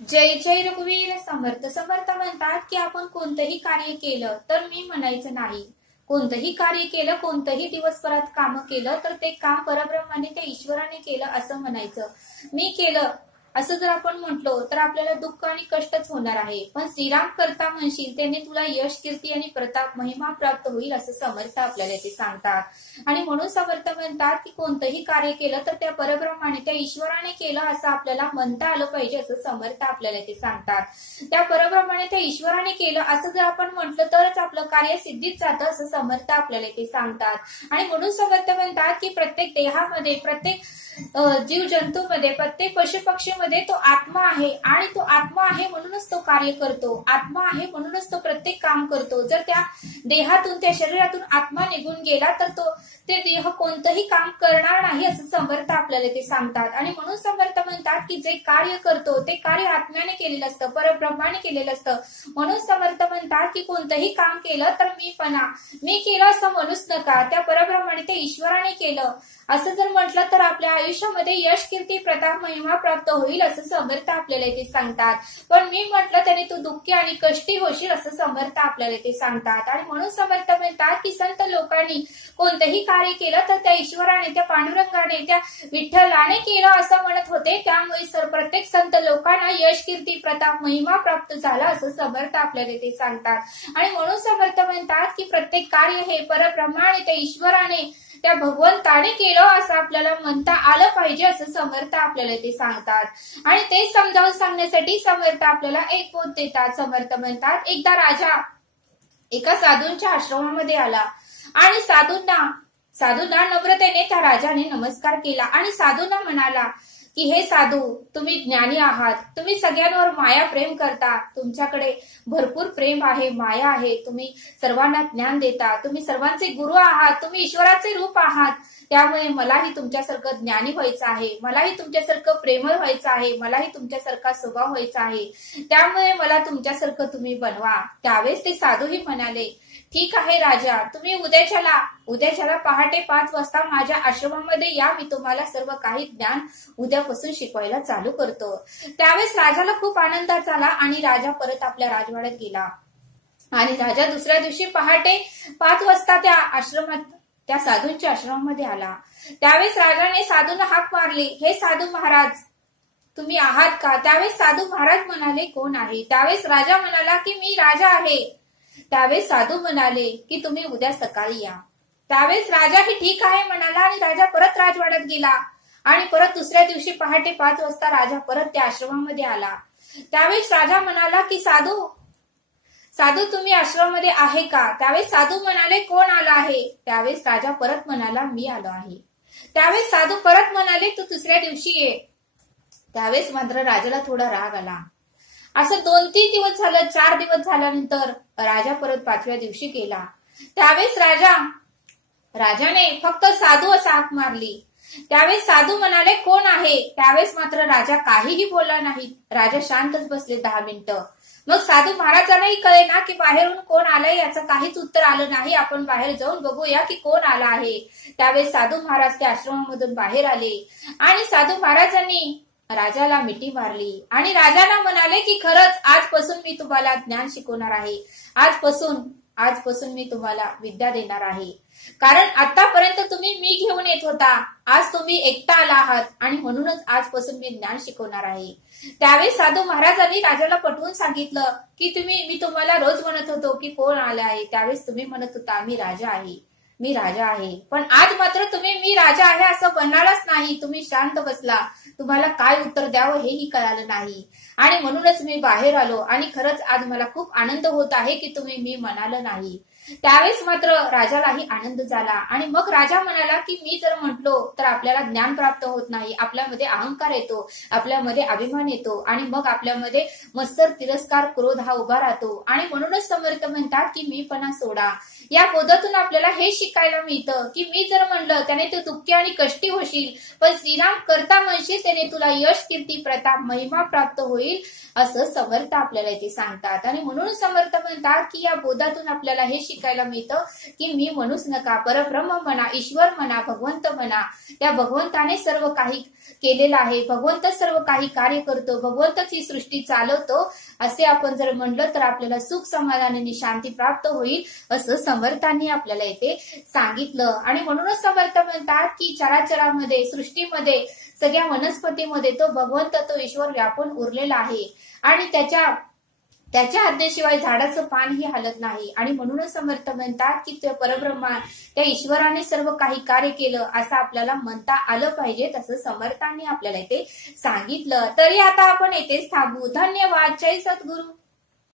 जय जय रघुवीर समर्थ समर्थ म्हणतात की आपण कोणतंही कार्य केलं तर मी म्हणायचं नाही. कोणतंही कार्य केलं, कोणतंही दिवसभरात काम केलं तर ते काम परब्रह्माने त्या ईश्वराने केलं असं म्हणायचं. मी केलं असं जर आपण म्हटलो तर आपल्याला दुःख आणि कष्टच होणार आहे. पण श्रीराम करता म्हणशील त्याने तुला यश, कीर्ती आणि प्रताप, महिमा प्राप्त होईल असं समर्थ आपल्याला ते सांगतात. आणि म्हणून समर्थ म्हणतात की कोणतंही कार्य केलं तर त्या परब्रह्माने, त्या ईश्वराने केलं असं आपल्याला म्हणता आलं पाहिजे असं समर्थ आपल्याला ते सांगतात. त्या परब्रह्माने, त्या ईश्वराने केलं असं जर आपण म्हटलं तरच आपलं कार्य सिद्धीत जातं असं समर्थ आपल्याला ते सांगतात. आणि म्हणून समर्थ म्हणतात की प्रत्येक देहामध्ये, प्रत्येक जीव जंतूमध्ये, प्रत्येक पशु पक्षीमध्ये तो आत्मा आहे आणि तो आत्मा आहे म्हणूनच तो कार्य करतो. आत्मा आहे म्हणूनच तो प्रत्येक काम करतो. जर त्या देहातून, त्या शरीरातून आत्मा निघून गेला तर ते देह कोणतंही काम करणार नाही असं समर्थ आपल्याला ते सांगतात. आणि म्हणून समर्थ म्हणतात की जे कार्य करतो ते कार्य आत्म्याने केलेलं असतं, परब्रह्माने केलेलं असतं. म्हणून समर्थ म्हणतात की कोणतंही काम केलं तर मी केलं असं म्हणूच नका. त्या परब्रह्माने, त्या ईश्वराने केलं असं जर म्हटलं तर आपल्या आयुष्यामध्ये यश, कीर्ती, प्रताप, महिमा प्राप्त होईल असं समर्थ आपल्याला ते सांगतात. पण मी म्हटलं त्याने तू दुःखी आणि कष्टी होशील असं समर्थ आपल्याला ते सांगतात. आणि म्हणून समर्थ म्हणतात की संत लोकांनी कोणतंही कार्य केलं तर त्या ईश्वराने, त्या पांडुरंगाने, त्या विठ्ठलाने केलं असं म्हणत होते. त्यामुळे प्रत्येक संत लोकांना यश, कीर्ती, प्रताप, महिमा प्राप्त झाला असं समर्थ आपल्याला ते सांगतात. आणि म्हणून समर्थ म्हणतात की प्रत्येक कार्य हे परब्रह्माने, त्या ईश्वराने, त्या भगवंताने केलं असं आपल्याला म्हणता आलं पाहिजे असं समर्थ आपल्याला ते सांगतात. आणि ते समजावून सांगण्यासाठी समर्थ आपल्याला एक बोध देतात. समर्थ म्हणतात एकदा राजा एका साधूंच्या आश्रमामध्ये आला आणि साधूंना नम्रतेने त्या राजाने नमस्कार केला आणि साधूंना म्हणाला की हे साधू, तुम्ही ज्ञानी आहात, तुम्ही सगळ्यांवर माया प्रेम करता, तुमच्याकडे भरपूर प्रेम आहे, माया आहे, तुम्ही सर्वांना ज्ञान देता, तुम्ही सर्वांचे गुरु आहात, तुम्ही ईश्वराचे रूप आहात. त्यामुळे मलाही तुमच्यासारखं ज्ञानी व्हायचं आहे, मलाही तुमच्यासारखं प्रेमळ व्हायचं आहे, मलाही तुमच्यासारखा स्वभाव व्हायचा आहे. त्यामुळे मला तुमच्यासारखं तुम्ही बनवा. त्यावेळेस ते साधूही म्हणाले ठीक आहे राजा, तुम्ही उद्याच्याला पहाटे 5 वाजता माझ्या आश्रमामध्ये या, मी तुम्हाला सर्व काही ज्ञान उद्यापासून शिकवायला चालू करतो. त्यावेळेस राजाला खूप आनंद झाला आणि राजा परत आपल्या राजवाड्यात गेला. आणि राजा दुसऱ्या दिवशी पहाटे 5 वाजता त्या साधूंच्या आश्रमामध्ये आला. त्यावेळेस राजाने साधूंना हाक मारली, हे साधू महाराज तुम्ही आहात का? त्यावेळेस साधू महाराज म्हणाले कोण आहे? त्यावेळेस राजा म्हणाला की मी राजा आहे. त्यावेळेस साधू म्हणाले की तुम्ही उद्या सकाळी या. त्यावेळेस राजाही ठीक आहे म्हणाला आणि राजा परत राजवाड्यात गेला. आणि परत दुसऱ्या दिवशी पहाटे 5 वाजता राजा परत त्या आश्रमामध्ये आला. त्यावेळेस राजा म्हणाला की साधू तुम्ही आश्रमामध्ये आहे का? त्यावेळेस साधू म्हणाले कोण आला आहे? त्यावेळेस राजा परत म्हणाला मी आलो आहे. त्यावेळेस साधू परत म्हणाले तू दुसऱ्या दिवशी ये. त्यावेळेस मात्र राजाला थोडा राग आला. असं 2-3 दिवस झालं, 4 दिवस झाल्यानंतर राजा परत 5व्या दिवशी गेला. त्यावेळेस राजाने फक्त साधू असा हाक मारली. त्यावेळेस साधू म्हणाले कोण आहे? त्यावेळेस मात्र राजा काहीही बोलला नाही. राजा शांतच बसले 10 मिनिटं. मग साधू महाराजांनाही कळे ना की बाहेरून कोण आलंय, याचं काहीच उत्तर आलं नाही. आपण बाहेर जाऊन बघूया की कोण आला आहे. त्यावेळेस साधू महाराज त्या आश्रमामधून बाहेर आले आणि साधू महाराजांनी राजाला मिठी मारली आणि राजाला म्हणाले की खरंच आजपासून मी तुम्हाला ज्ञान शिकवणार आहे. आजपासून मी तुम्हाला विद्या देणार आहे. कारण आतापर्यंत तुम्ही मी घेऊन येत होता, आज तुम्ही एकटा आला आहात आणि म्हणूनच आजपासून मी ज्ञान शिकवणार आहे. त्यावेळेस साधू महाराजांनी राजाला पटवून सांगितलं की मी तुम्हाला रोज म्हणत होतो की कोण आले आहे. त्यावेळेस तुम्ही म्हणत होता मी राजा आहे. पण आज मात्र तुम्ही मी राजा आहे असं म्हणालाच नाही. तुम्ही शांत बसला. तुम्हाला काय उत्तर द्यावं हेही कळालं नाही. आणि म्हणूनच मी बाहेर आलो आणि खरंच आज मला खूप आनंद होत आहे की तुम्ही मी म्हणालं नाही. त्यावेळेस मात्र राजालाही आनंद झाला आणि मग राजा म्हणाला की मी जर म्हटलो तर आपल्याला ज्ञान प्राप्त होत नाही, आपल्यामध्ये अहंकार येतो, आपल्यामध्ये अभिमान येतो आणि मग आपल्यामध्ये मत्सर, तिरस्कार, क्रोध हा उभा राहतो. आणि म्हणूनच समर्थ म्हणतात की मीपणा सोडा. या बोधातून आपल्याला हे शिकायला मिळतं की मी जर म्हणलं त्याने तू दुःखी आणि कष्टी होशील, पण श्रीराम करता म्हणशील त्याने तुला यश, कीर्ती, प्रताप, महिमा प्राप्त होईल असं समर्थ आपल्याला इथे सांगतात. आणि म्हणून समर्थ म्हणतात की या बोधातून आपल्याला हे शिकायला मिळतं की मी म्हणूच नका, परब्रह्म म्हणा, ईश्वर म्हणा, भगवंत म्हणा, त्या भगवंताने सर्व काही केलेलं आहे, भगवंत सर्व काही कार्य करतो, भगवंतच ही सृष्टी चालवतो, असे आपण जर म्हणलं तर आपल्याला सुख समाधान आणि शांती प्राप्त होईल, असं समर्थांनी आपल्याला इथे सांगितलं. आणि म्हणूनच समर्थ म्हणतात की चराचरामध्ये, सृष्टीमध्ये, सगळ्या वनस्पतीमध्ये तो भगवंत, तो ईश्वर व्यापून उरलेला आहे आणि त्याच्या आज्ञेशिवाय झाडाचं पानही हलत नाही. आणि म्हणूनच समर्थ म्हणतात की त्या परब्रह्मा, त्या ईश्वराने सर्व काही कार्य केलं असं आपल्याला म्हणता आलं पाहिजे, तसं समर्थांनी आपल्याला इथे सांगितलं. तरी आता आपण इथेच थांबू. धन्यवाद. जय सद्गुरू.